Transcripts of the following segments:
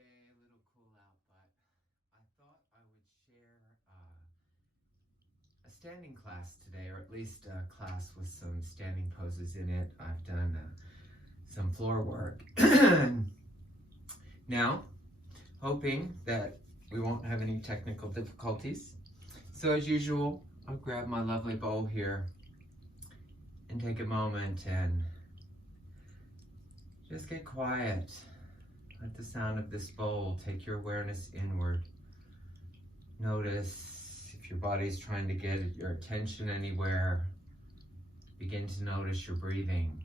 day, a little cool out, but I thought I would share a standing class today, or at least a class with some standing poses in it. I've done some floor work. Now, hoping that we won't have any technical difficulties. So as usual, I'll grab my lovely bowl here and take a moment and just get quiet. Let the sound of this bowl take your awareness inward. Notice if your body's trying to get your attention anywhere. Begin to notice your breathing.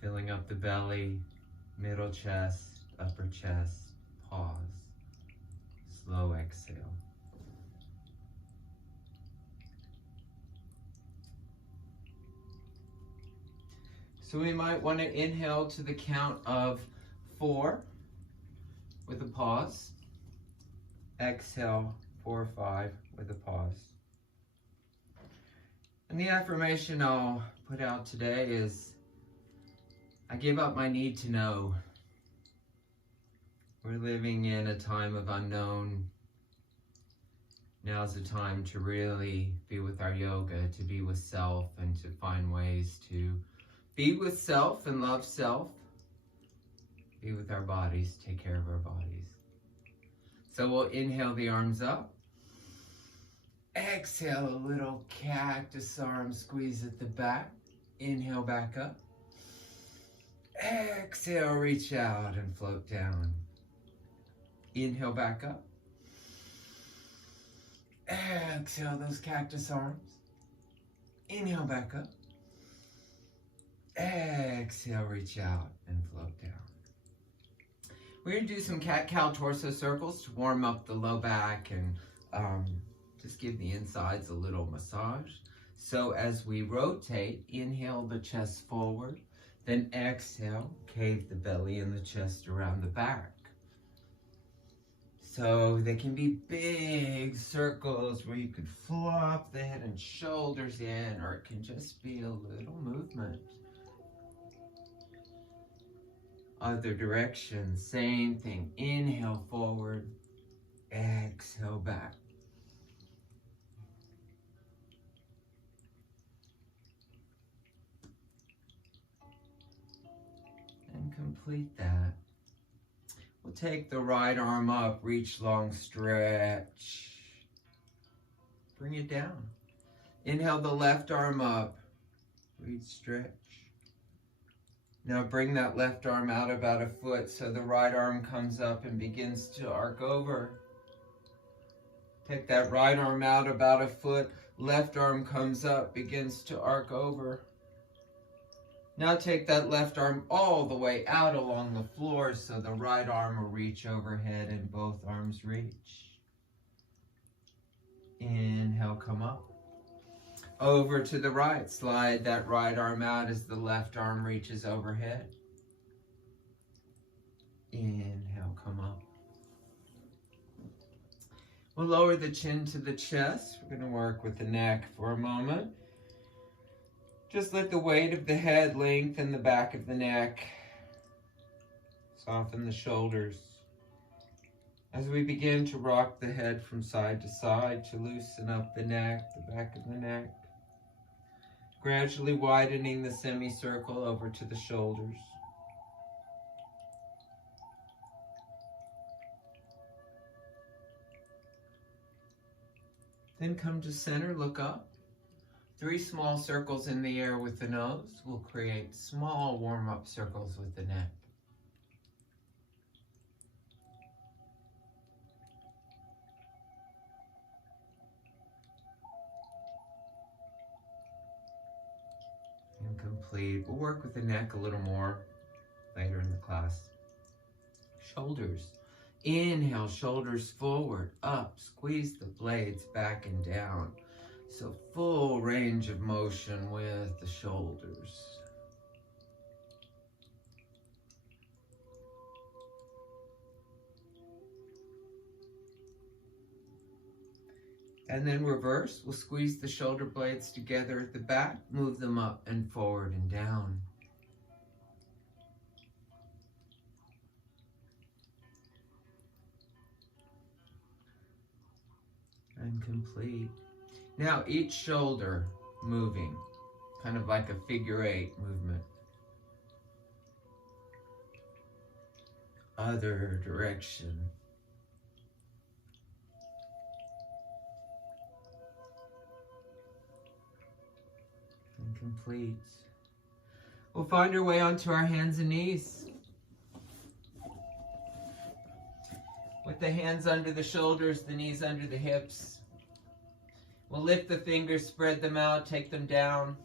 Filling up the belly, middle chest, upper chest. Pause. Slow exhale. So we might want to inhale to the count of 4 with a pause. Exhale 4 or 5 with a pause. And the affirmation I'll put out today is, I give up my need to know. We're living in a time of unknown. Now's the time to really be with our yoga, to be with self, and to find ways to be with self and love self. Be with our bodies, take care of our bodies. So we'll inhale the arms up. Exhale a little cactus arm squeeze at the back. Inhale back up. Exhale, reach out and float down. Inhale back up. Exhale those cactus arms. Inhale back up. Exhale, reach out and float down. We're going to do some cat-cow torso circles to warm up the low back and just give the insides a little massage. So as we rotate, inhale the chest forward, then exhale, cave the belly and the chest around the back. So they can be big circles where you could flop the head and shoulders in, or it can just be a little movement. Other direction, same thing. Inhale forward, exhale back. And complete that. We'll take the right arm up, reach long, stretch. Bring it down. Inhale the left arm up, reach, stretch. Now bring that left arm out about a foot so the right arm comes up and begins to arc over. Take that right arm out about a foot, left arm comes up, begins to arc over. Now take that left arm all the way out along the floor so the right arm will reach overhead and both arms reach. Inhale, come up. Over to the right, slide that right arm out as the left arm reaches overhead. Inhale, come up. We'll lower the chin to the chest. We're going to work with the neck for a moment. Just let the weight of the head lengthen the back of the neck. Soften the shoulders. As we begin to rock the head from side to side to loosen up the neck, the back of the neck. Gradually widening the semicircle over to the shoulders. Then come to center, look up. 3 small circles in the air with the nose will create small warm-up circles with the neck. And complete. We'll work with the neck a little more later in the class. Shoulders. Inhale, shoulders forward, up, squeeze the blades back and down. So full range of motion with the shoulders. And then reverse. We'll squeeze the shoulder blades together at the back, move them up and forward and down. And complete. Now each shoulder moving, kind of like a figure 8 movement. Other direction. And complete. We'll find our way onto our hands and knees. With the hands under the shoulders, the knees under the hips. We'll lift the fingers, spread them out, take them down.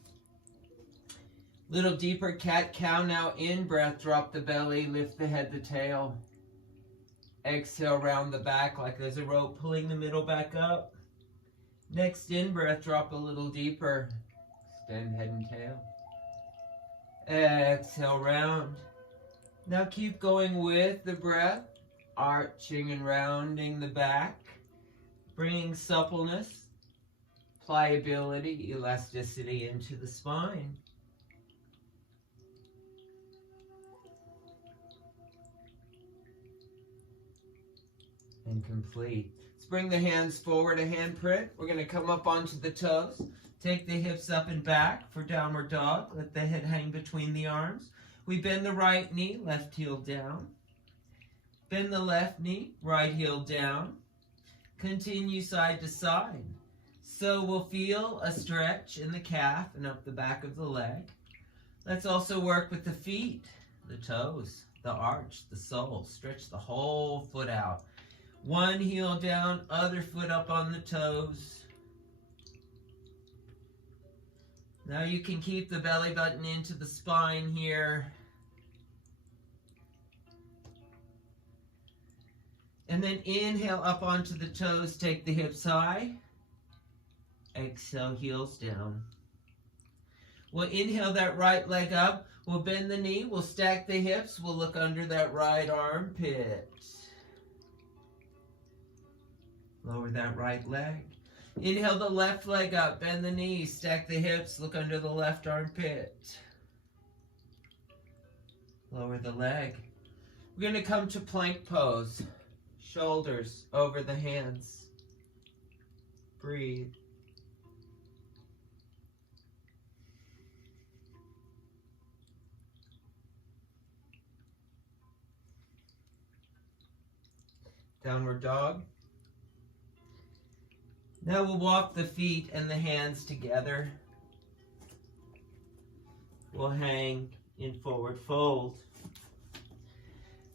Little deeper cat-cow now. In breath, drop the belly, lift the head to tail. Exhale, round the back like there's a rope pulling the middle back up. Next in breath, drop a little deeper. Extend head and tail. Exhale, round. Now keep going with the breath, arching and rounding the back, bringing suppleness, pliability, elasticity into the spine. And complete. Let's bring the hands forward, a handprint. We're going to come up onto the toes. Take the hips up and back for downward dog. Let the head hang between the arms. We bend the right knee, left heel down. Bend the left knee, right heel down. Continue side to side. So we'll feel a stretch in the calf and up the back of the leg. Let's also work with the feet, the toes, the arch, the sole. Stretch the whole foot out. One heel down, other foot up on the toes. Now you can keep the belly button into the spine here. And then inhale up onto the toes, take the hips high. Exhale, heels down. We'll inhale that right leg up. We'll bend the knee, we'll stack the hips, we'll look under that right armpit. Lower that right leg. Inhale the left leg up, bend the knees, stack the hips, look under the left armpit. Lower the leg. We're going to come to plank pose. Shoulders over the hands. Breathe. Downward dog. Now we'll walk the feet and the hands together. We'll hang in forward fold.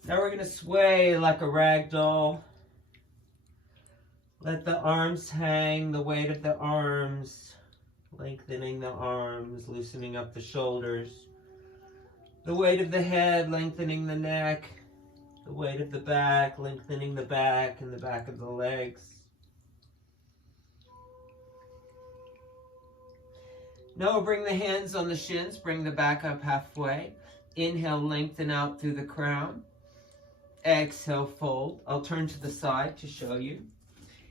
Now we're going to sway like a rag doll. Let the arms hang, the weight of the arms, lengthening the arms, loosening up the shoulders. The weight of the head, lengthening the neck. The weight of the back, lengthening the back and the back of the legs. Now we'll bring the hands on the shins, bring the back up halfway. Inhale, lengthen out through the crown. Exhale, fold. I'll turn to the side to show you.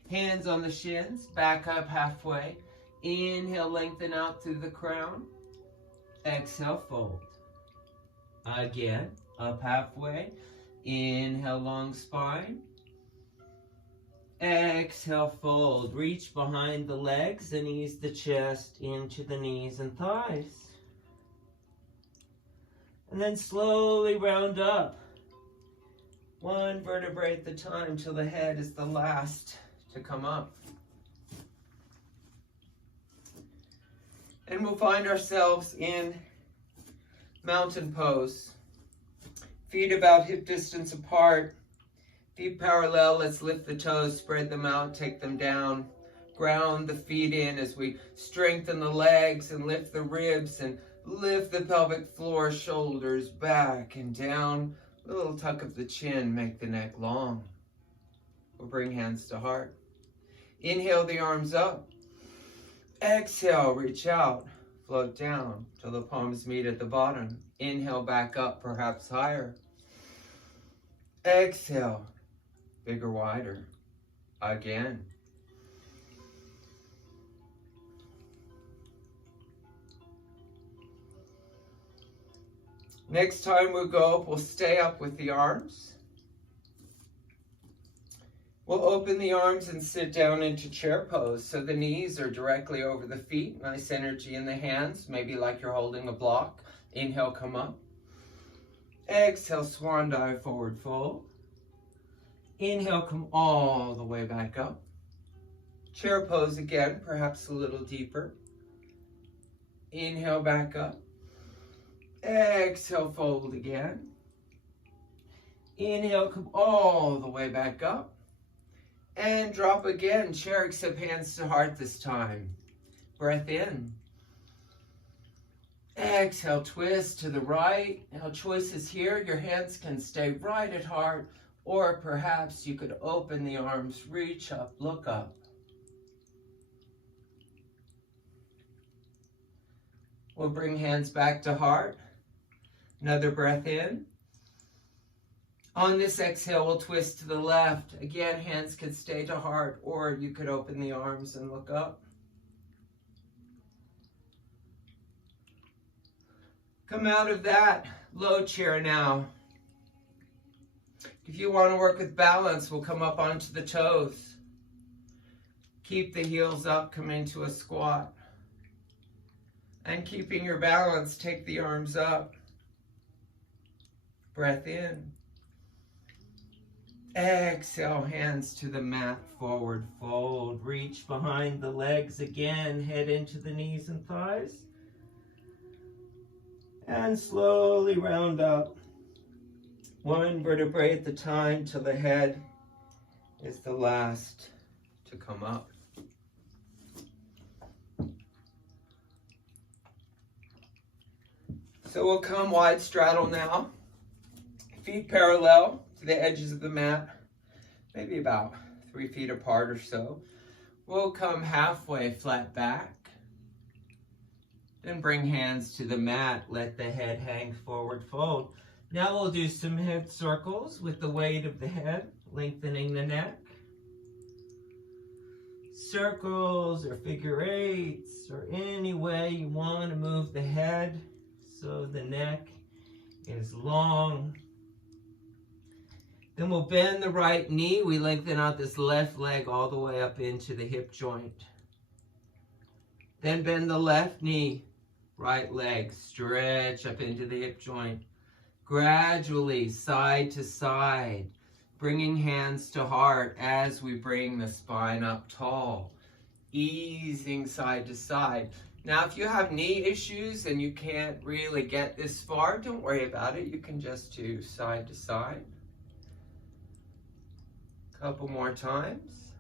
Hands on the shins, back up halfway. Inhale, lengthen out through the crown. Exhale, fold. Again, up halfway. Inhale, long spine. Exhale, fold. Reach behind the legs and ease the chest into the knees and thighs. And then slowly round up. One vertebrae at a time till the head is the last to come up. And we'll find ourselves in mountain pose. Feet about hip distance apart. Feet parallel. Let's lift the toes, spread them out, take them down. Ground the feet in as we strengthen the legs and lift the ribs and lift the pelvic floor, shoulders back and down. A little tuck of the chin, make the neck long. We'll bring hands to heart. Inhale the arms up. Exhale, reach out, float down till the palms meet at the bottom. Inhale back up, perhaps higher. Exhale, bigger, wider. Again. Next time we go up, we'll stay up with the arms. We'll open the arms and sit down into chair pose. So the knees are directly over the feet. Nice energy in the hands, maybe like you're holding a block. Inhale, come up. Exhale, swan dive, forward fold. Inhale, come all the way back up. Chair pose again, perhaps a little deeper. Inhale, back up. Exhale, fold again. Inhale, come all the way back up. And drop again. Chair, except hands to heart this time. Breath in. Exhale, twist to the right. Now choices here. Your hands can stay right at heart, or perhaps you could open the arms, reach up, look up. We'll bring hands back to heart. Another breath in. On this exhale, we'll twist to the left. Again, hands could stay to heart, or you could open the arms and look up. Come out of that low chair now. If you want to work with balance, we'll come up onto the toes. Keep the heels up, come into a squat. And keeping your balance, take the arms up. Breath in. Exhale, hands to the mat, forward fold. Reach behind the legs again, head into the knees and thighs. And slowly round up. One vertebrae at the time till the head is the last to come up. So we'll come wide straddle now. Feet parallel to the edges of the mat, maybe about 3 feet apart or so. We'll come halfway flat back. Then bring hands to the mat, let the head hang forward fold. Now we'll do some head circles with the weight of the head, lengthening the neck. Circles or figure eights or any way you want to move the head so the neck is long. Then we'll bend the right knee. We lengthen out this left leg all the way up into the hip joint. Then bend the left knee, right leg, stretch up into the hip joint. Gradually, side to side, bringing hands to heart as we bring the spine up tall. Easing side to side. Now, if you have knee issues and you can't really get this far, don't worry about it. You can just do side to side. Couple more times.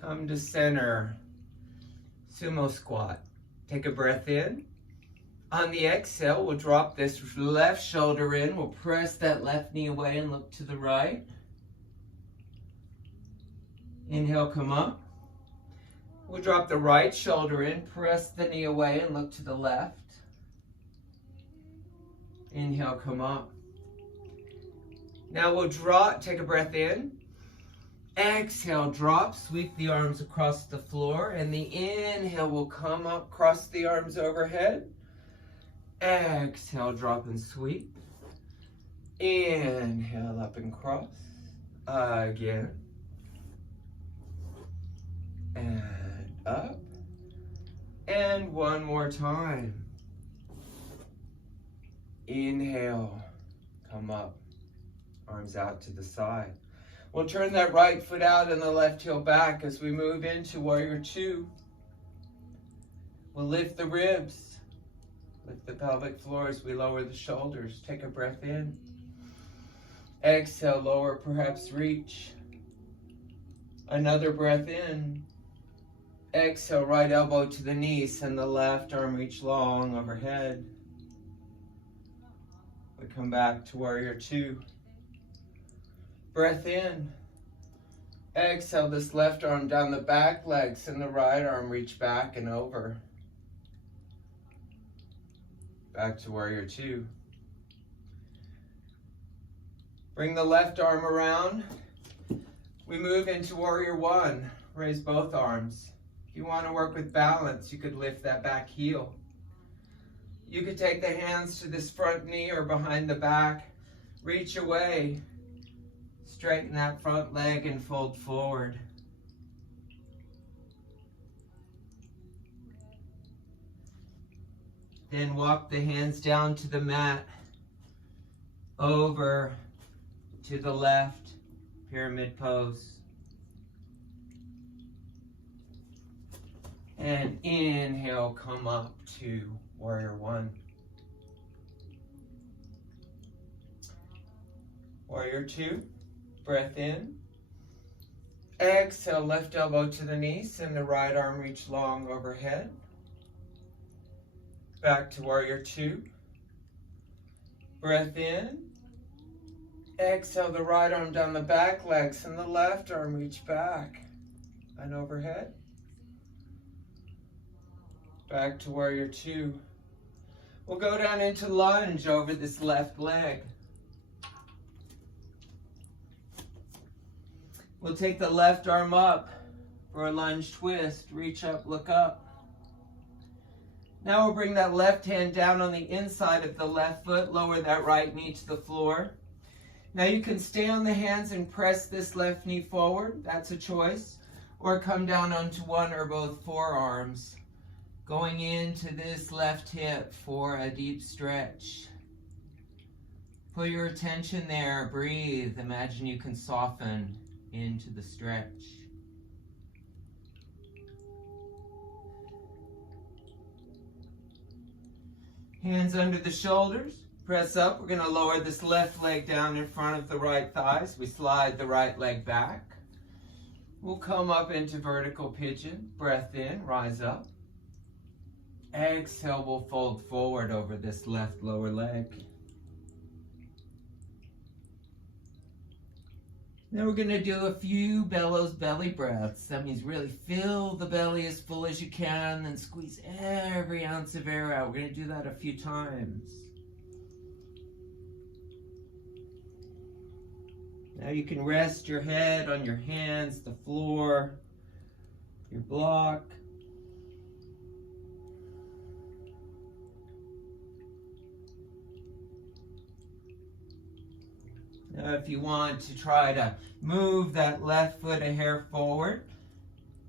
Come to center. Sumo squat. Take a breath in. On the exhale, we'll drop this left shoulder in. We'll press that left knee away and look to the right. Inhale, come up. We'll drop the right shoulder in, press the knee away and look to the left. Inhale, come up. Now we'll take a breath in. Exhale, drop, sweep the arms across the floor, and the inhale will come up, cross the arms overhead. Exhale, drop and sweep. Inhale, up and cross. Again. And up. And one more time. Inhale, come up. Arms out to the side. We'll turn that right foot out and the left heel back as we move into warrior two. We'll lift the ribs. Lift the pelvic floor as we lower the shoulders. Take a breath in. Exhale, lower, perhaps reach. Another breath in. Exhale, right elbow to the knee. Send the left arm reach long overhead. We come back to warrior two. Breath in. Exhale, this left arm down the back leg. Send the right arm reach back and over. Back to warrior two. Bring the left arm around. We move into warrior one. Raise both arms. If you want to work with balance, you could lift that back heel. You could take the hands to this front knee or behind the back. Reach away. Straighten that front leg and fold forward. Then walk the hands down to the mat. Over to the left, pyramid pose. And inhale, come up to warrior one. Warrior two, breath in. Exhale, left elbow to the knee, send the right arm reach long overhead. Back to warrior two. Breath in. Exhale, the right arm down the back leg, send the left arm reach back and overhead. Back to warrior two. We'll go down into lunge over this left leg. We'll take the left arm up for a lunge twist. Reach up, look up. Now we'll bring that left hand down on the inside of the left foot, lower that right knee to the floor. Now you can stay on the hands and press this left knee forward, that's a choice, or come down onto one or both forearms. Going into this left hip for a deep stretch. Put your attention there, breathe, imagine you can soften into the stretch. Hands under the shoulders, press up. We're going to lower this left leg down in front of the right thighs. We slide the right leg back. We'll come up into vertical pigeon. Breath in, rise up. Exhale, we'll fold forward over this left lower leg. Now we're going to do a few bellows belly breaths. That means really fill the belly as full as you can and squeeze every ounce of air out. We're going to do that a few times. Now you can rest your head on your hands, the floor, your block. Now if you want to try to move that left foot a hair forward,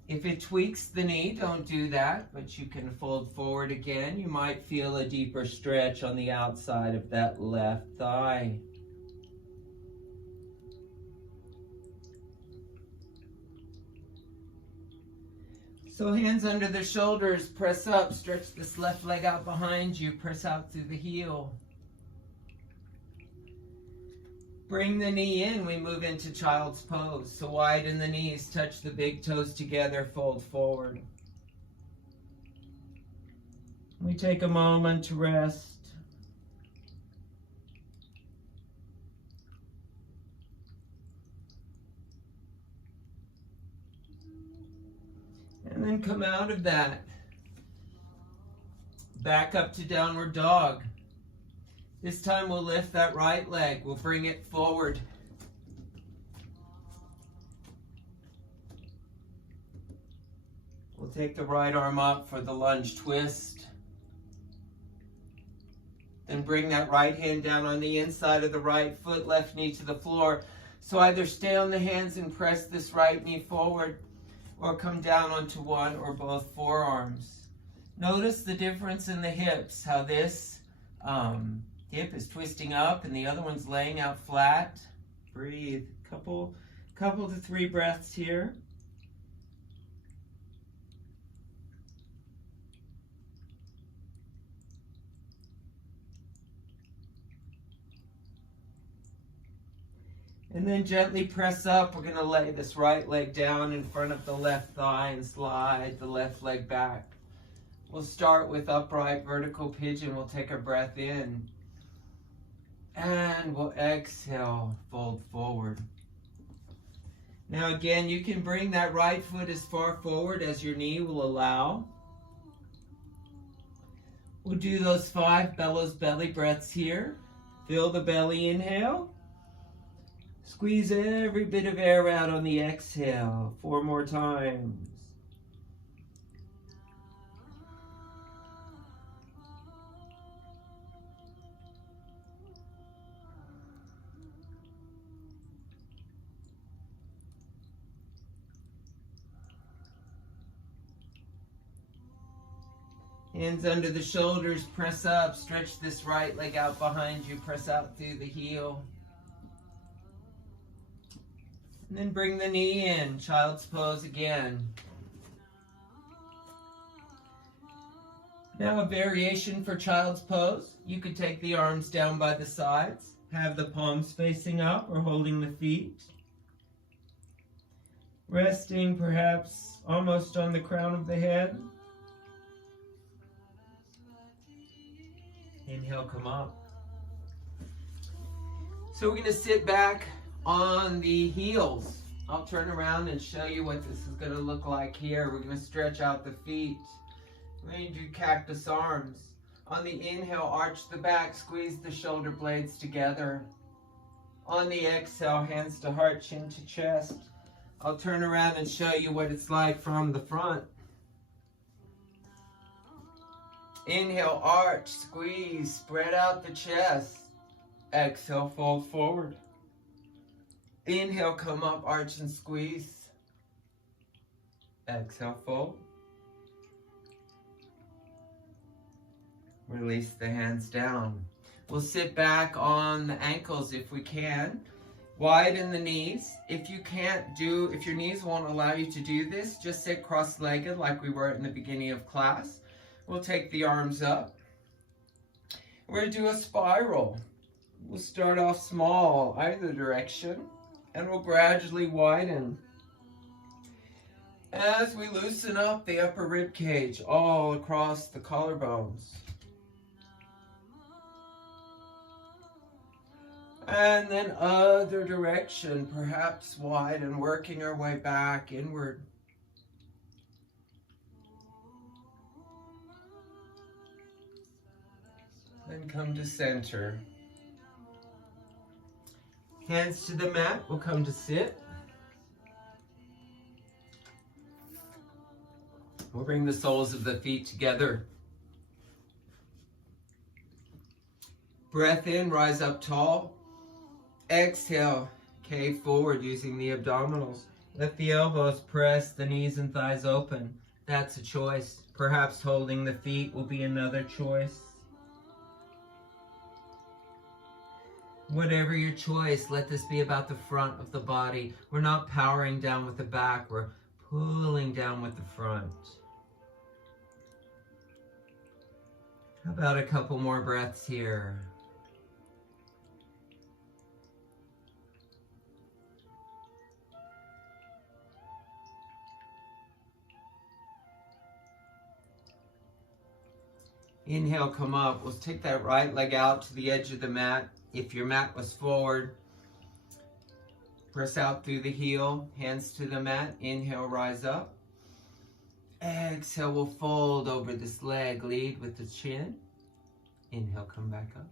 if it tweaks the knee, don't do that, but you can fold forward again. You might feel a deeper stretch on the outside of that left thigh. So hands under the shoulders, press up, stretch this left leg out behind you, press out through the heel. Bring the knee in, we move into child's pose. So widen the knees, touch the big toes together, fold forward. We take a moment to rest. And then come out of that. Back up to downward dog. This time we'll lift that right leg. We'll bring it forward. We'll take the right arm up for the lunge twist. Then bring that right hand down on the inside of the right foot, left knee to the floor. So either stay on the hands and press this right knee forward, or come down onto one or both forearms. Notice the difference in the hips, how this hip is twisting up and the other one's laying out flat. Breathe. Couple to 3 breaths here. And then gently press up. We're going to lay this right leg down in front of the left thigh and slide the left leg back. We'll start with upright vertical pigeon. We'll take a breath in. And we'll exhale, fold forward. Now again, you can bring that right foot as far forward as your knee will allow. We'll do those 5 bellows belly breaths here. Fill the belly, inhale. Squeeze every bit of air out on the exhale. 4 more times. Hands under the shoulders, press up, stretch this right leg out behind you, press out through the heel. And then bring the knee in, child's pose again. Now a variation for child's pose. You could take the arms down by the sides, have the palms facing up or holding the feet. Resting perhaps almost on the crown of the head. Inhale, come up. So we're going to sit back on the heels. I'll turn around and show you what this is going to look like here. We're going to stretch out the feet. We're going to do cactus arms. On the inhale, arch the back, squeeze the shoulder blades together. On the exhale, hands to heart, chin to chest. I'll turn around and show you what it's like from the front. Inhale, arch, squeeze, spread out the chest. Exhale, fold forward. Inhale, come up, arch and squeeze. Exhale, fold. Release the hands down. We'll sit back on the ankles if we can. Widen the knees. If your knees won't allow you to do this, just sit cross-legged like we were in the beginning of class. We'll take the arms up. We're going to do a spiral. We'll start off small, either direction, and we'll gradually widen. As we loosen up the upper rib cage all across the collarbones. And then other direction, perhaps widen, working our way back inward. Then come to center. Hands to the mat, we'll come to sit. We'll bring the soles of the feet together. Breath in, rise up tall. Exhale, cave forward using the abdominals. Let the elbows press the knees and thighs open. That's a choice. Perhaps holding the feet will be another choice. Whatever your choice, let this be about the front of the body. We're not powering down with the back, we're pulling down with the front. How about a couple more breaths here? Inhale, come up. We'll take that right leg out to the edge of the mat. If your mat was forward, press out through the heel, hands to the mat. Inhale, rise up. Exhale, we'll fold over this leg, lead with the chin. Inhale, come back up.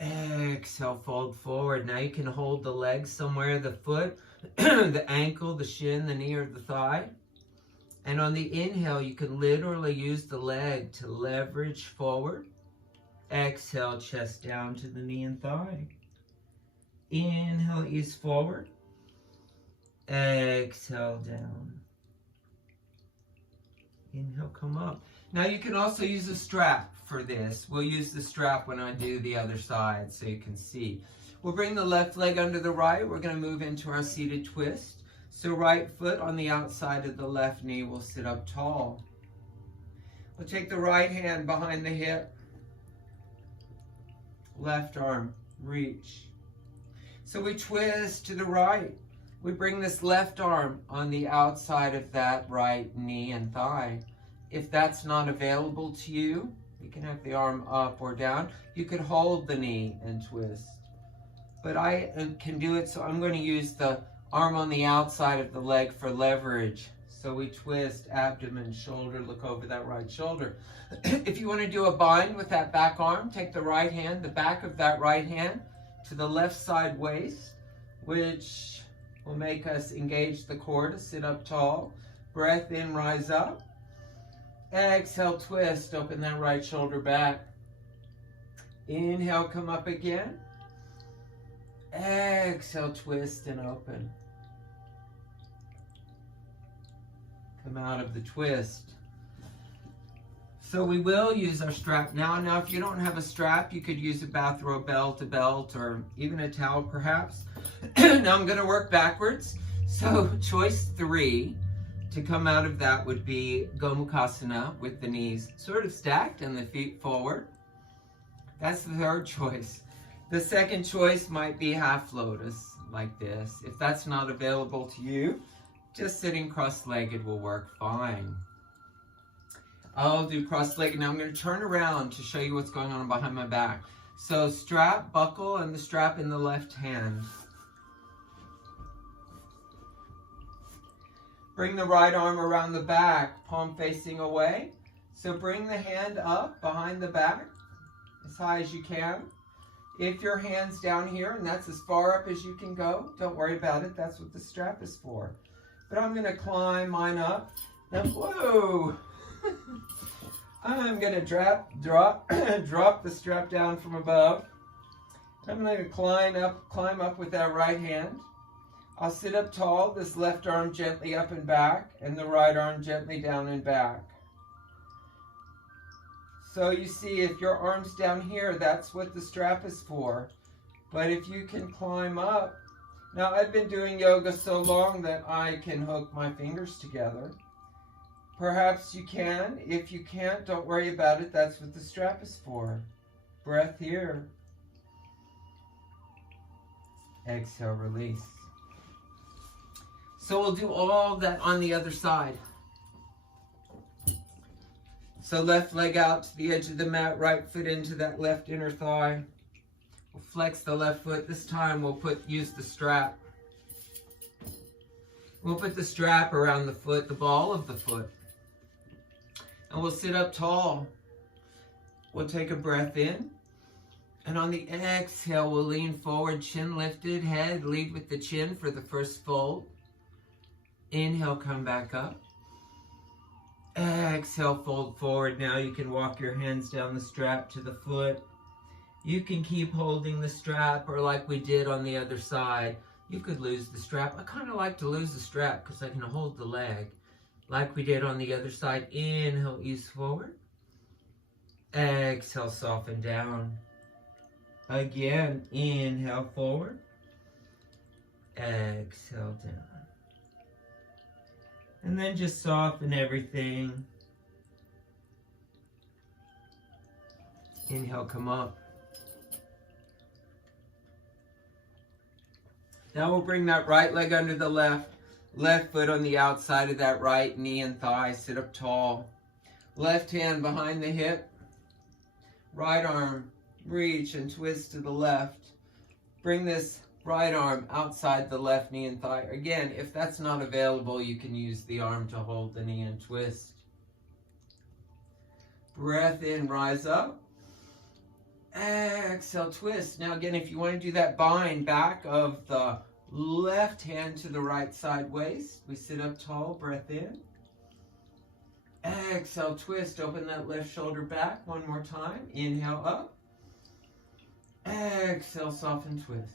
Exhale, fold forward. Now you can hold the leg somewhere, the foot, the ankle, the shin, the knee, or the thigh. And on the inhale, you can literally use the leg to leverage forward. Exhale, chest down to the knee and thigh. Inhale, ease forward. Exhale, down. Inhale, come up. Now you can also use a strap for this. We'll use the strap when I do the other side so you can see. We'll bring the left leg under the right. We're going to move into our seated twist. So right foot on the outside of the left knee will sit up tall. We'll take the right hand behind the hip. Left arm, reach. So we twist to the right. We bring this left arm on the outside of that right knee and thigh. If that's not available to you, you can have the arm up or down. You could hold the knee and twist. But I can do it, so I'm going to use the arm on the outside of the leg for leverage. So we twist, abdomen, shoulder, look over that right shoulder. If you want to do a bind with that back arm, take the right hand, the back of that right hand to the left side waist, which will make us engage the core to sit up tall. Breath in, rise up. Exhale, twist, open that right shoulder back. Inhale, come up again. Exhale, twist and open. Come out of the twist. So we will use our strap now. Now, if you don't have a strap, you could use a bathrobe belt, a belt, or even a towel perhaps. Now I'm gonna work backwards. So choice 3 to come out of that would be Gomukhasana with the knees sort of stacked and the feet forward. That's the third choice. The second choice might be half lotus like this. If that's not available to you, just sitting cross-legged will work fine. I'll do cross-legged. Now I'm going to turn around to show you what's going on behind my back. So strap, buckle, and the strap in the left hand. Bring the right arm around the back, palm facing away. So bring the hand up behind the back as high as you can. If your hand's down here and that's as far up as you can go, don't worry about it. That's what the strap is for. But I'm going to climb mine up. Now, whoa! I'm going to drop the strap down from above. I'm going to climb up with that right hand. I'll sit up tall, this left arm gently up and back, and the right arm gently down and back. So you see, if your arm's down here, that's what the strap is for. But if you can climb up, now I've been doing yoga so long that I can hook my fingers together. Perhaps you can. If you can't, don't worry about it. That's what the strap is for. Breath here. Exhale, release. So we'll do all that on the other side. So left leg out to the edge of the mat, right foot into that left inner thigh. We'll flex the left foot. This time we'll use the strap. We'll put the strap around the foot, the ball of the foot. And we'll sit up tall. We'll take a breath in. And on the exhale, we'll lean forward, chin lifted, head, lead with the chin for the first fold. Inhale, come back up. Exhale, fold forward. Now you can walk your hands down the strap to the foot. You can keep holding the strap, or like we did on the other side, you could lose the strap. I kind of like to lose the strap because I can hold the leg. Like we did on the other side. Inhale, ease forward. Exhale, soften down. Again, inhale forward. Exhale down. And then just soften everything. Inhale, come up. Now we'll bring that right leg under the left foot on the outside of that right knee and thigh. Sit up tall. Left hand behind the hip. Right arm, reach and twist to the left. Bring this right arm outside the left knee and thigh. Again, if that's not available, you can use the arm to hold the knee and twist. Breath in, rise up. Exhale, twist. Now again, if you want to do that bind back of the left hand to the right side waist, we sit up tall, breath in. Exhale, twist, open that left shoulder back one more time. Inhale up. Exhale, soften, twist.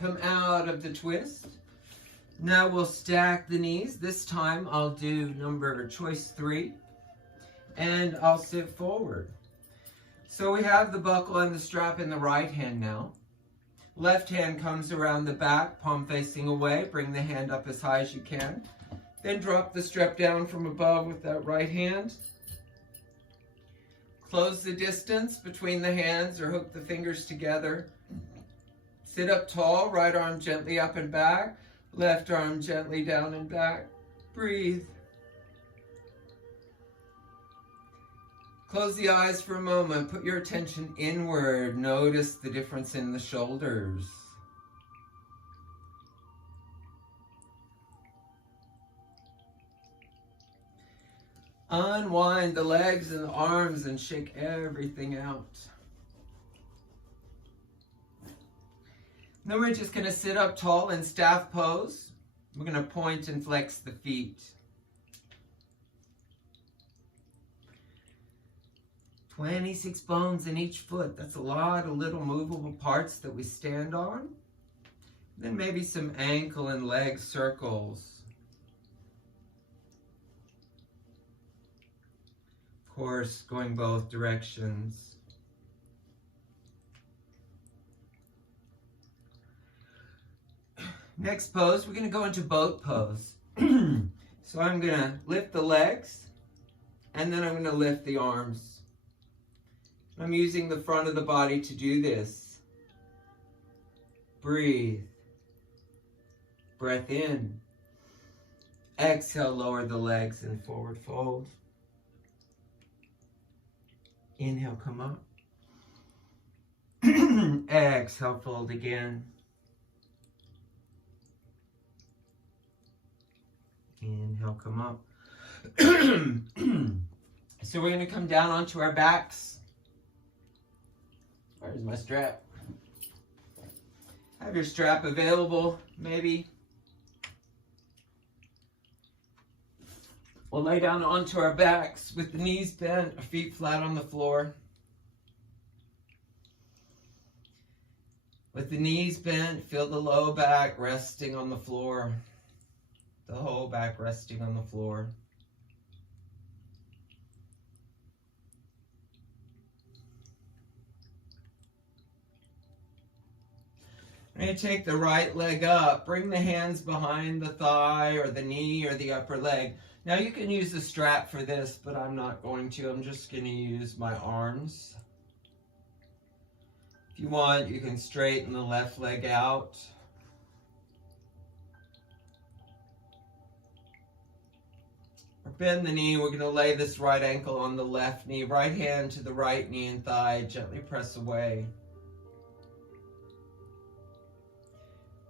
Come out of the twist. Now we'll stack the knees. This time I'll do choice 3. And I'll sit forward. So we have the buckle and the strap in the right hand now. Left hand comes around the back, palm facing away. Bring the hand up as high as you can. Then drop the strap down from above with that right hand. Close the distance between the hands or hook the fingers together. Sit up tall, right arm gently up and back. Left arm gently down and back. Breathe. Close the eyes for a moment. Put your attention inward. Notice the difference in the shoulders. Unwind the legs and the arms and shake everything out. Then we're just going to sit up tall in staff pose. We're going to point and flex the feet. 26 bones in each foot. That's a lot of little movable parts that we stand on. Then maybe some ankle and leg circles. Of course, going both directions. Next pose, we're going to go into boat pose. So I'm going to lift the legs, and then I'm going to lift the arms. I'm using the front of the body to do this. Breathe. Breath in. Exhale, lower the legs and forward fold. Inhale, come up. Exhale, fold again. Inhale, come up. So we're going to come down onto our backs. Where's my strap? Have your strap available, maybe. We'll lay down onto our backs with the knees bent, our feet flat on the floor. With the knees bent, feel the low back resting on the floor. The whole back resting on the floor. We're going to take the right leg up. Bring the hands behind the thigh or the knee or the upper leg. Now you can use the strap for this, but I'm not going to. I'm just going to use my arms. If you want, you can straighten the left leg out. Or bend the knee. We're going to lay this right ankle on the left knee. Right hand to the right knee and thigh. Gently press away.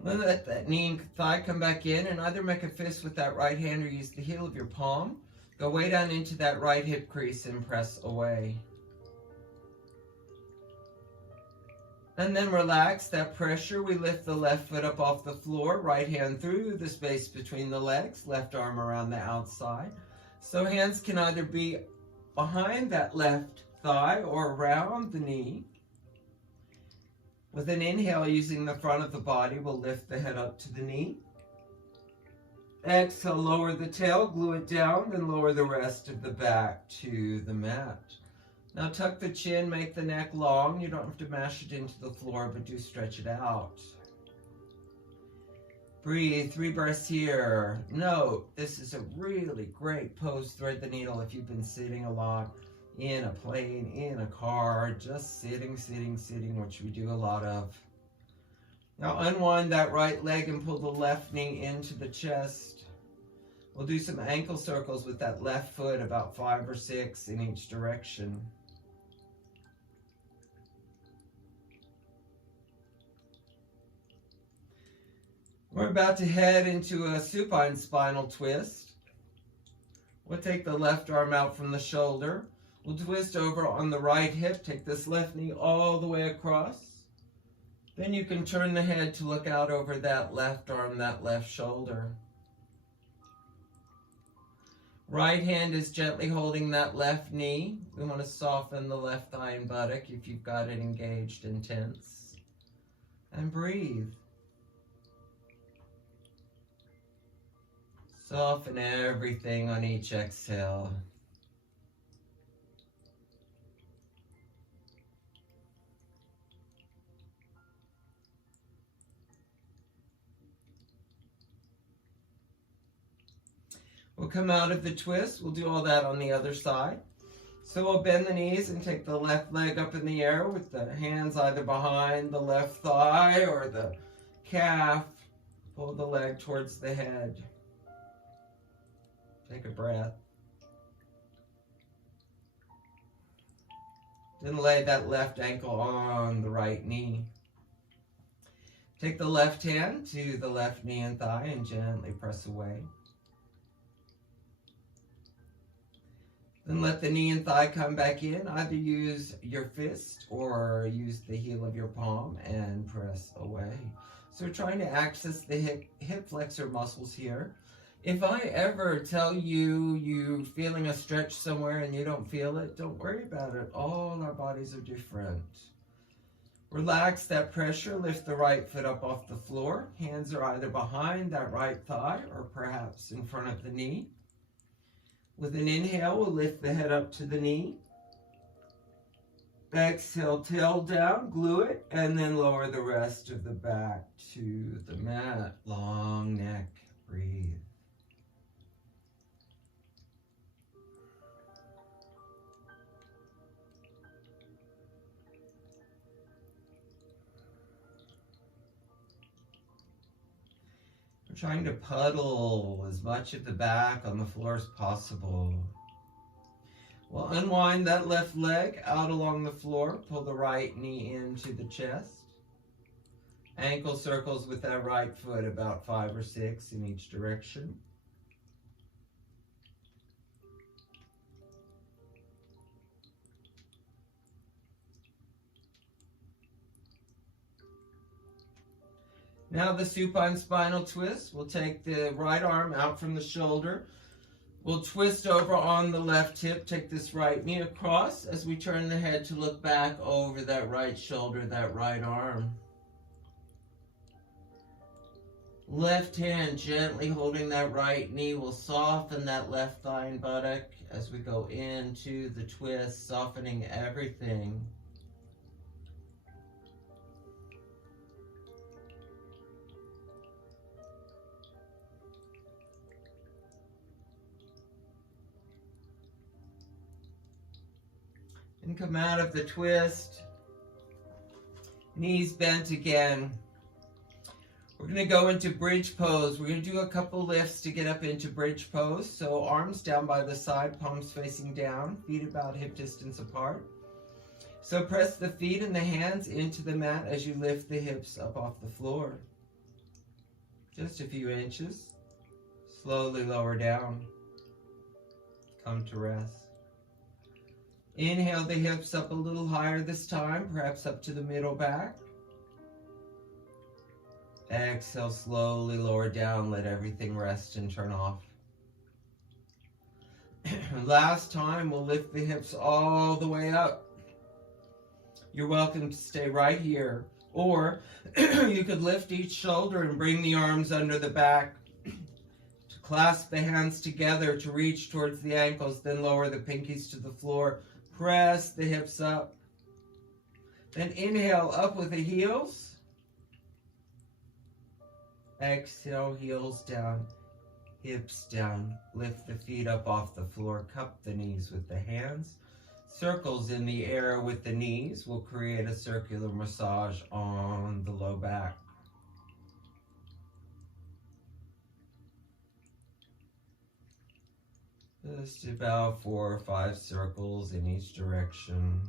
Let that knee and thigh come back in, and either make a fist with that right hand or use the heel of your palm. Go way down into that right hip crease and press away. And then relax that pressure. We lift the left foot up off the floor, right hand through the space between the legs, left arm around the outside. So hands can either be behind that left thigh or around the knee. With an inhale, using the front of the body, we'll lift the head up to the knee. Exhale, lower the tail, glue it down, then lower the rest of the back to the mat. Now tuck the chin, make the neck long. You don't have to mash it into the floor, but do stretch it out. Breathe, 3 breaths here. Note, this is a really great pose, thread the needle, if you've been sitting a lot. In a plane, in a car, just sitting, which we do a lot of. Now unwind that right leg and pull the left knee into the chest. We'll do some ankle circles with that left foot, about 5 or 6 in each direction. We're about to head into a supine spinal twist. We'll take the left arm out from the shoulder. We'll twist over on the right hip. Take this left knee all the way across. Then you can turn the head to look out over that left arm, that left shoulder. Right hand is gently holding that left knee. We want to soften the left thigh and buttock if you've got it engaged and tense. And breathe. Soften everything on each exhale. We'll come out of the twist. We'll do all that on the other side. So we'll bend the knees and take the left leg up in the air with the hands either behind the left thigh or the calf. Pull the leg towards the head. Take a breath. Then lay that left ankle on the right knee. Take the left hand to the left knee and thigh and gently press away. Then let the knee and thigh come back in. Either use your fist or use the heel of your palm and press away. So we're trying to access the hip flexor muscles here. If I ever tell you you're feeling a stretch somewhere and you don't feel it, don't worry about it. All our bodies are different. Relax that pressure. Lift the right foot up off the floor. Hands are either behind that right thigh or perhaps in front of the knee. With an inhale, we'll lift the head up to the knee. Exhale, tail down, glue it, and then lower the rest of the back to the mat. Long neck, breathe. We're trying to puddle as much of the back on the floor as possible. We'll unwind that left leg out along the floor. Pull the right knee into the chest. Ankle circles with that right foot, about 5 or 6 in each direction. Now the supine spinal twist. We'll take the right arm out from the shoulder. We'll twist over on the left hip, take this right knee across as we turn the head to look back over that right shoulder, that right arm. Left hand gently holding that right knee will soften that left thigh and buttock as we go into the twist, softening everything. And come out of the twist. Knees bent again. We're going to go into bridge pose. We're going to do a couple lifts to get up into bridge pose. So arms down by the side, palms facing down, feet about hip distance apart. So press the feet and the hands into the mat as you lift the hips up off the floor. Just a few inches. Slowly lower down. Come to rest. Inhale the hips up a little higher this time, perhaps up to the middle back. Exhale, slowly lower down, let everything rest and turn off. Last time, we'll lift the hips all the way up. You're welcome to stay right here, or you could lift each shoulder and bring the arms under the back. To clasp the hands together to reach towards the ankles, then lower the pinkies to the floor. Press the hips up. Then inhale up with the heels. Exhale, heels down, hips down. Lift the feet up off the floor. Cup the knees with the hands. Circles in the air with the knees will create a circular massage on the low back. Just about 4 or 5 circles in each direction.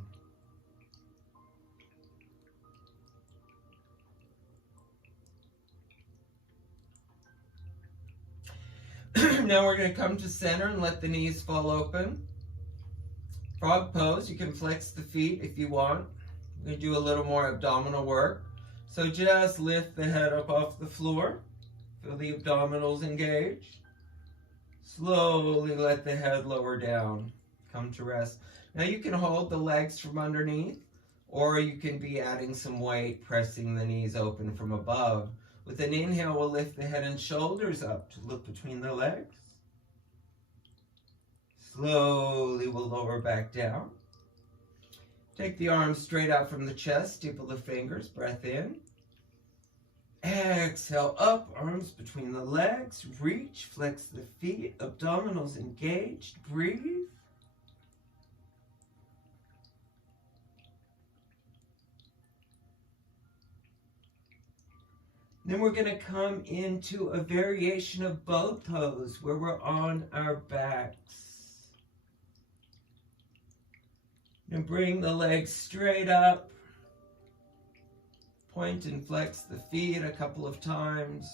Now we're going to come to center and let the knees fall open. Frog pose, you can flex the feet if you want. We're going to do a little more abdominal work. So just lift the head up off the floor. Feel the abdominals engage. Slowly let the head lower down. Come to rest. Now you can hold the legs from underneath, or you can be adding some weight, pressing the knees open from above. With an inhale, we'll lift the head and shoulders up to look between the legs. Slowly we'll lower back down. Take the arms straight out from the chest, stipple the fingers, breath in. Exhale, up, arms between the legs, reach, flex the feet, abdominals engaged, breathe. Then we're going to come into a variation of boat pose where we're on our backs. And bring the legs straight up. Point and flex the feet a couple of times.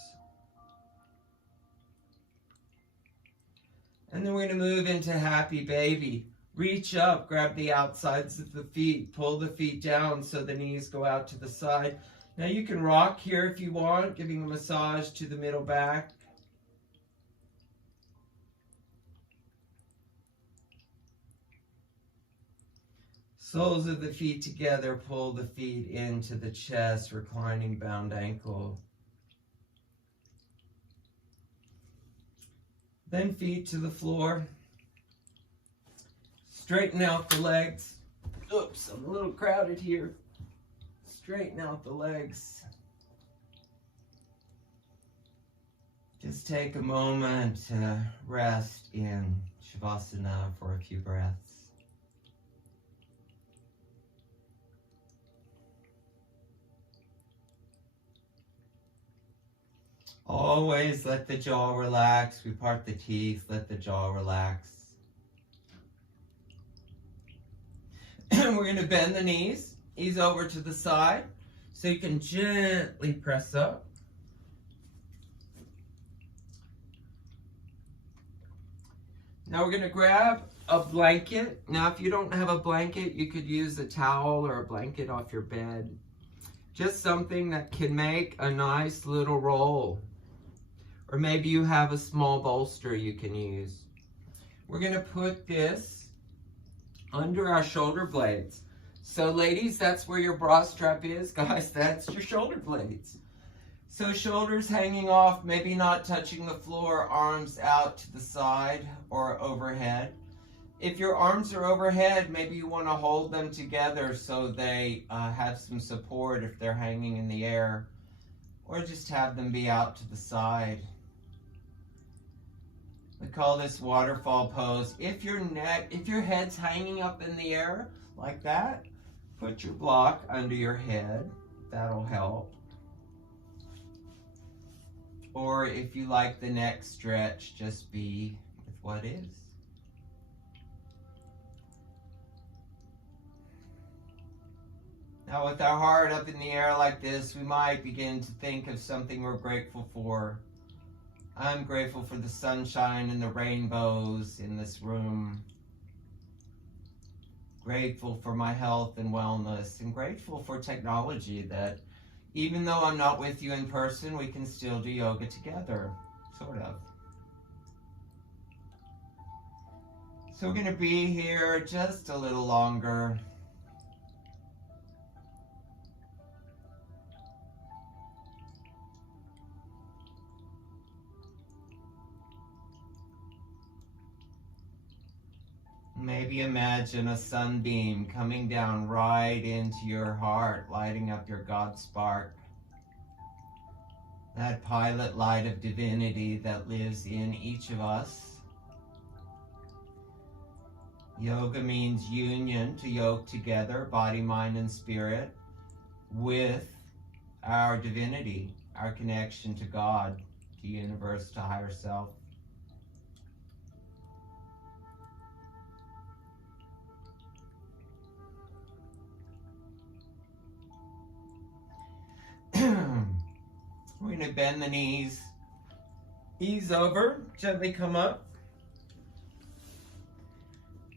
And then we're going to move into happy baby. Reach up, grab the outsides of the feet, pull the feet down so the knees go out to the side. Now you can rock here if you want, giving a massage to the middle back. Soles of the feet together, pull the feet into the chest, reclining bound ankle. Then feet to the floor. Straighten out the legs. Oops, I'm a little crowded here. Straighten out the legs. Just take a moment to rest in Shavasana for a few breaths. Always let the jaw relax. We part the teeth, let the jaw relax. We're going to bend the knees, ease over to the side, so you can gently press up. Now we're going to grab a blanket. Now if you don't have a blanket, you could use a towel or a blanket off your bed. Just something that can make a nice little roll. Or maybe you have a small bolster you can use. We're going to put this under our shoulder blades. So ladies, that's where your bra strap is. Guys, that's your shoulder blades. So shoulders hanging off, maybe not touching the floor, arms out to the side or overhead. If your arms are overhead, maybe you want to hold them together so they have some support if they're hanging in the air, or just have them be out to the side. We call this waterfall pose. If your head's hanging up in the air like that, put your block under your head. That'll help. Or if you like the neck stretch, just be with what is. Now with our heart up in the air like this, we might begin to think of something we're grateful for. I'm grateful for the sunshine and the rainbows in this room. Grateful for my health and wellness, and grateful for technology that even though I'm not with you in person, we can still do yoga together, sort of. So we're going to be here just a little longer. Maybe imagine a sunbeam coming down right into your heart, lighting up your God spark. That pilot light of divinity that lives in each of us. Yoga means union, to yoke together, body, mind, and spirit, with our divinity, our connection to God, to universe, to higher self. We're going to bend the knees, ease over, gently come up.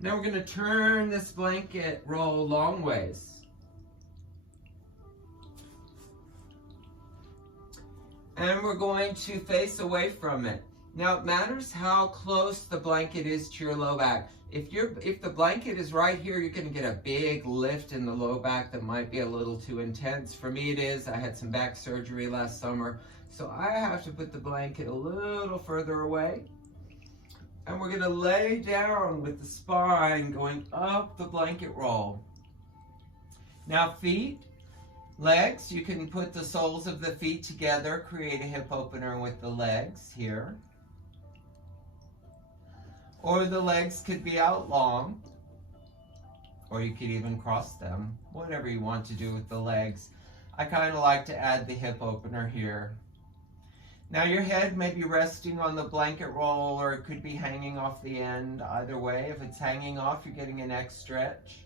Now we're going to turn this blanket roll long ways. And we're going to face away from it. Now it matters how close the blanket is to your low back. If the blanket is right here, you're going to get a big lift in the low back that might be a little too intense. For me it is. I had some back surgery last summer, so I have to put the blanket a little further away. And we're going to lay down with the spine going up the blanket roll. Now feet, legs, you can put the soles of the feet together, create a hip opener with the legs here. Or the legs could be out long, or you could even cross them, whatever you want to do with the legs. I kind of like to add the hip opener here. Now your head may be resting on the blanket roll, or it could be hanging off the end. Either way, if it's hanging off, you're getting a neck stretch.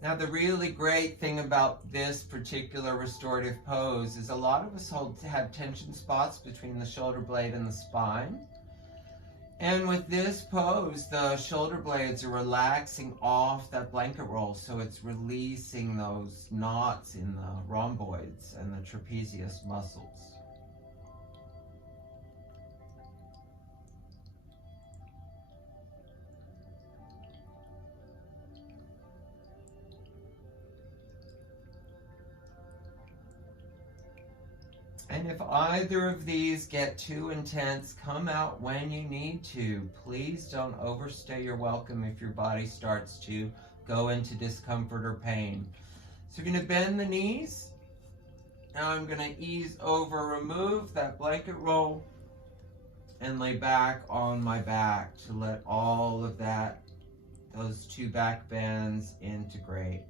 Now the really great thing about this particular restorative pose is a lot of us have tension spots between the shoulder blade and the spine. And with this pose, the shoulder blades are relaxing off that blanket roll, so it's releasing those knots in the rhomboids and the trapezius muscles. And if either of these get too intense, come out when you need to. Please don't overstay your welcome if your body starts to go into discomfort or pain. So you're going to bend the knees. Now I'm going to ease over, remove that blanket roll, and lay back on my back to let all of that, those two back bends integrate.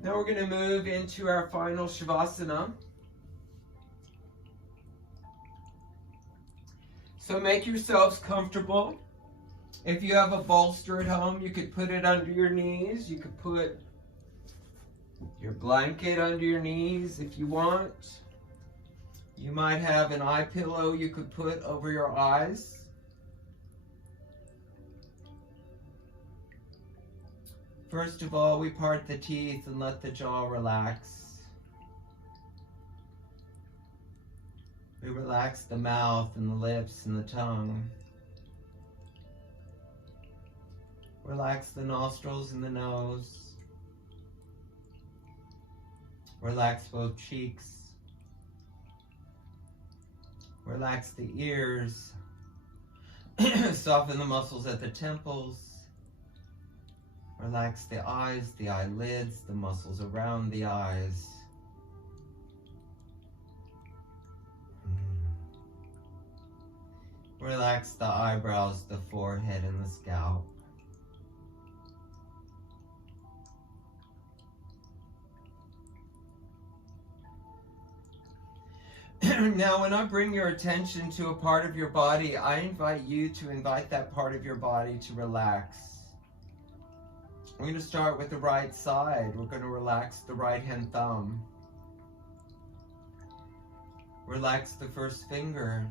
Now we're going to move into our final Shavasana. So make yourselves comfortable. If you have a bolster at home, you could put it under your knees. You could put your blanket under your knees if you want. You might have an eye pillow you could put over your eyes. First of all, we part the teeth and let the jaw relax. We relax the mouth and the lips and the tongue. Relax the nostrils and the nose. Relax both cheeks. Relax the ears. Soften the muscles at the temples. Relax the eyes, the eyelids, the muscles around the eyes. Relax the eyebrows, the forehead, and the scalp. Now, when I bring your attention to a part of your body, I invite you to invite that part of your body to relax. I'm going to start with the right side. We're going to relax the right hand thumb. Relax the first finger.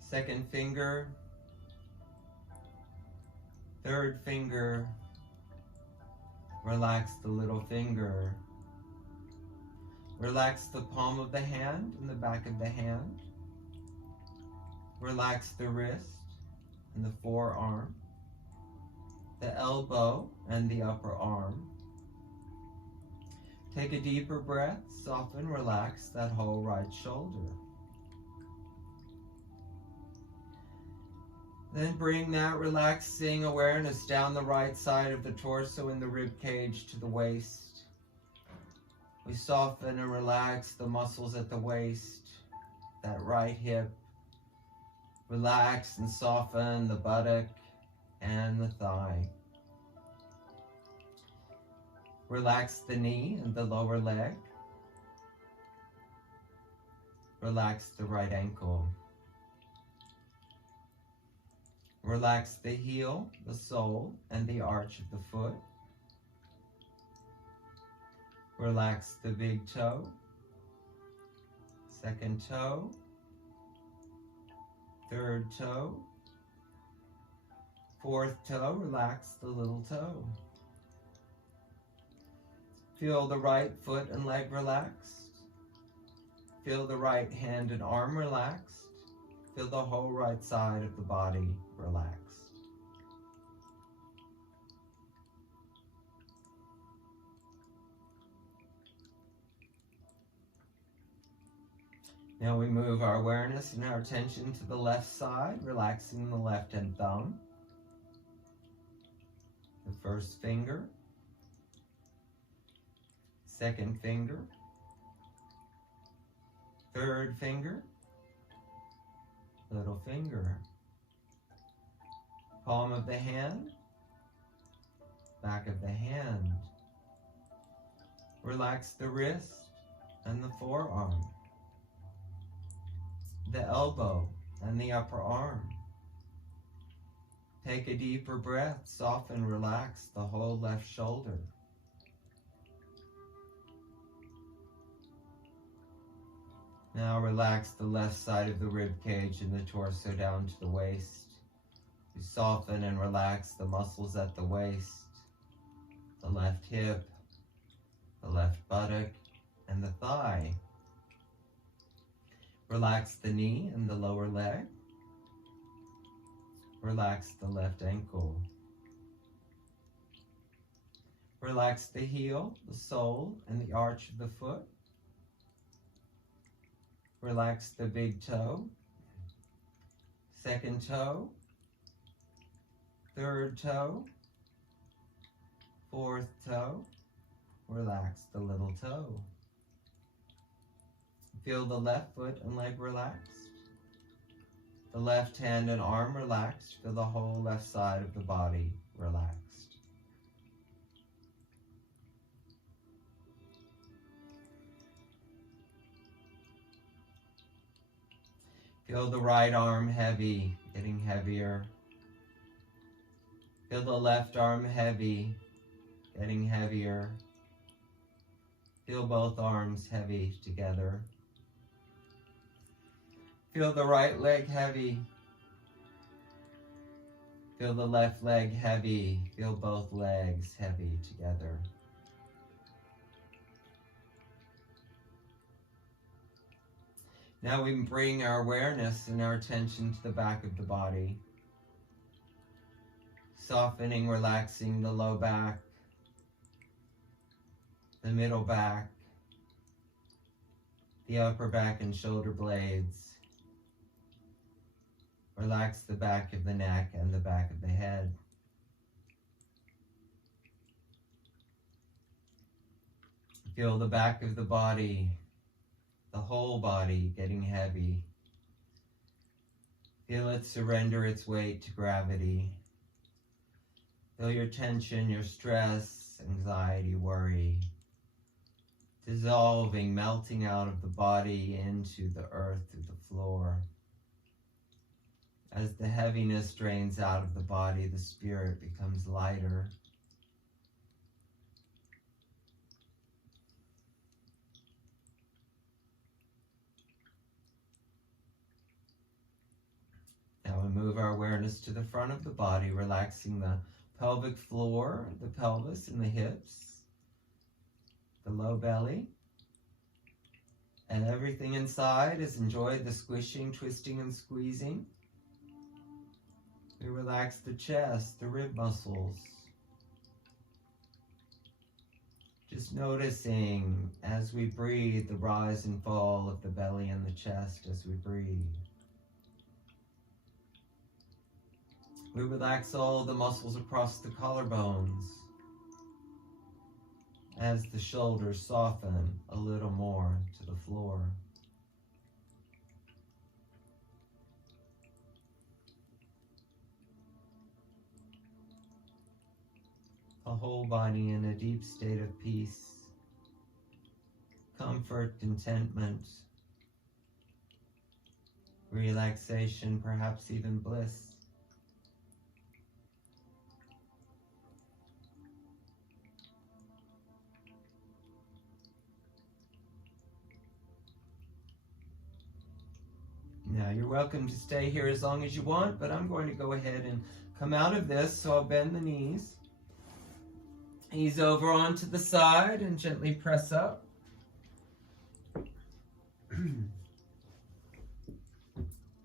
Second finger. Third finger. Relax the little finger. Relax the palm of the hand and the back of the hand. Relax the wrist and the forearm, the elbow and the upper arm. Take a deeper breath, soften, relax that whole right shoulder. Then bring that relaxing awareness down the right side of the torso and the rib cage to the waist. We soften and relax the muscles at the waist, that right hip. Relax and soften the buttock and the thigh. Relax the knee and the lower leg. Relax the right ankle. Relax the heel, the sole, and the arch of the foot. Relax the big toe, second toe, third toe, fourth toe. Relax the little toe. Feel the right foot and leg relaxed. Feel the right hand and arm relaxed. Feel the whole right side of the body relaxed. Now we move our awareness and our attention to the left side, relaxing the left hand thumb, the first finger, second finger, third finger, little finger, palm of the hand, back of the hand. Relax the wrist and the forearm, the elbow and the upper arm. Take a deeper breath, soften, relax the whole left shoulder. Now relax the left side of the rib cage and the torso down to the waist. We soften and relax the muscles at the waist, the left hip, the left buttock, and the thigh. Relax the knee and the lower leg. Relax the left ankle. Relax the heel, the sole, and the arch of the foot. Relax the big toe, second toe, third toe, fourth toe. Relax the little toe. Feel the left foot and leg relaxed. The left hand and arm relaxed. Feel the whole left side of the body relaxed. Feel the right arm heavy, getting heavier. Feel the left arm heavy, getting heavier. Feel both arms heavy together. Feel the right leg heavy. Feel the left leg heavy. Feel both legs heavy together. Now we bring our awareness and our attention to the back of the body. Softening, relaxing the low back, the middle back, the upper back and shoulder blades. Relax the back of the neck and the back of the head. Feel the back of the body, the whole body getting heavy. Feel it surrender its weight to gravity. Feel your tension, your stress, anxiety, worry, dissolving, melting out of the body into the earth, through the floor. As the heaviness drains out of the body, the spirit becomes lighter. Now we move our awareness to the front of the body, relaxing the pelvic floor, the pelvis and the hips, the low belly. And everything inside is enjoy the squishing, twisting, and squeezing. We relax the chest, the rib muscles. Just noticing as we breathe the rise and fall of the belly and the chest as we breathe. We relax all the muscles across the collarbones as the shoulders soften a little more to the floor. The whole body in a deep state of peace, comfort, contentment, relaxation, perhaps even bliss. Now, you're welcome to stay here as long as you want, but I'm going to go ahead and come out of this, so I'll bend the knees. Ease over onto the side and gently press up.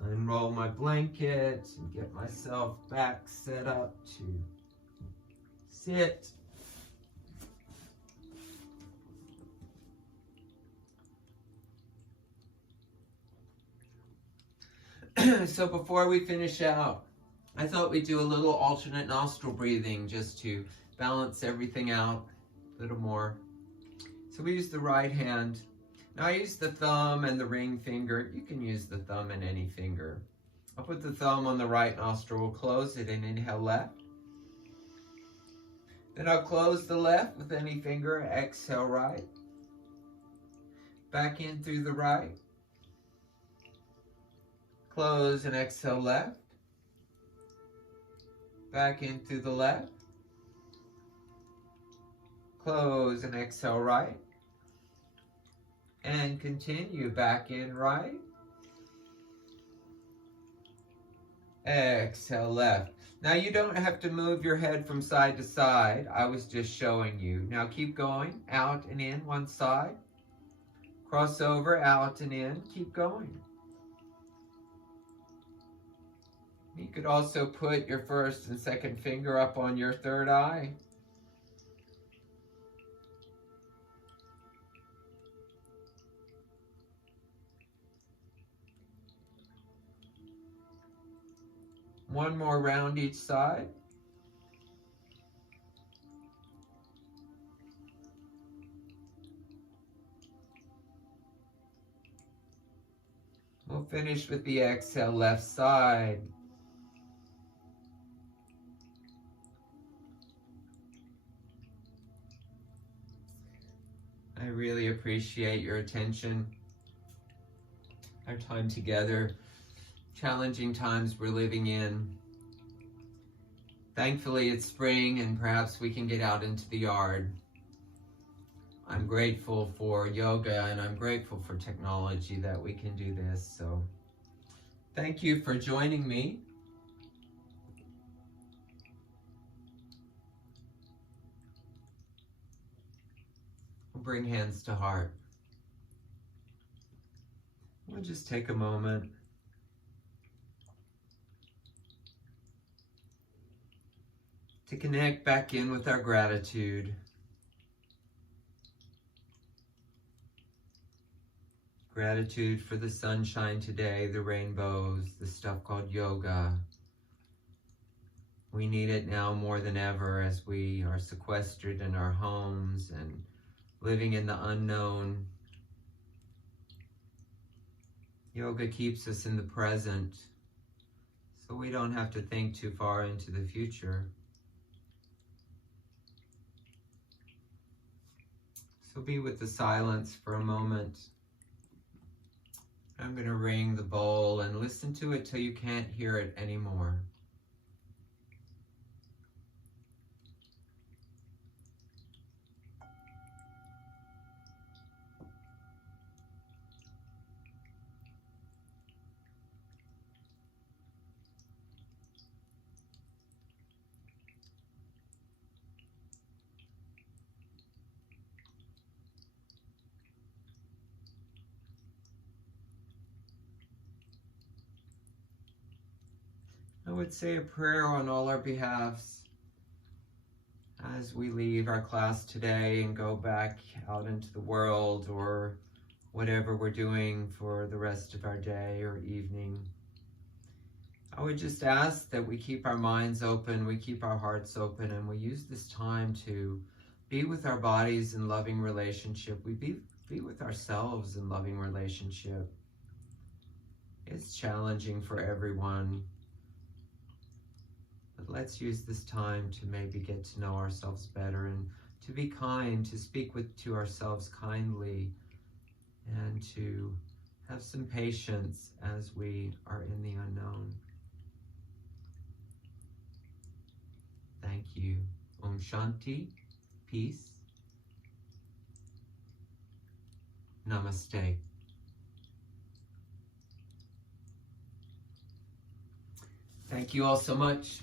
Unroll my blanket and get myself back set up to sit. So before we finish out, I thought we'd do a little alternate nostril breathing just to balance everything out a little more. So we use the right hand. Now I use the thumb and the ring finger. You can use the thumb and any finger. I'll put the thumb on the right nostril. We'll close it and inhale left. Then I'll close the left with any finger. Exhale right. Back in through the right. Close and exhale left. Back in through the left. Close and exhale right. And continue back in right. Exhale left. Now you don't have to move your head from side to side. I was just showing you. Now keep going. Out and in one side. Cross over, out and in. Keep going. You could also put your first and second finger up on your third eye. One more round each side. We'll finish with the exhale, left side. I really appreciate your attention. Our time together, challenging times we're living in. Thankfully, it's spring and perhaps we can get out into the yard. I'm grateful for yoga and I'm grateful for technology that we can do this. So thank you for joining me. We'll bring hands to heart. We'll just take a moment to connect back in with our gratitude. Gratitude for the sunshine today, the rainbows, the stuff called yoga. We need it now more than ever as we are sequestered in our homes and living in the unknown. Yoga keeps us in the present, so we don't have to think too far into the future. So be with the silence for a moment. I'm going to ring the bowl and listen to it till you can't hear it anymore. I would say a prayer on all our behalfs as we leave our class today and go back out into the world or whatever we're doing for the rest of our day or evening. I would just ask that we keep our minds open, we keep our hearts open, and we use this time to be with our bodies in loving relationship. We be with ourselves in loving relationship. It's challenging for everyone. But let's use this time to maybe get to know ourselves better and to be kind, to speak to ourselves kindly, and to have some patience as we are in the unknown. Thank you. Om Shanti, peace. Namaste. Thank you all so much.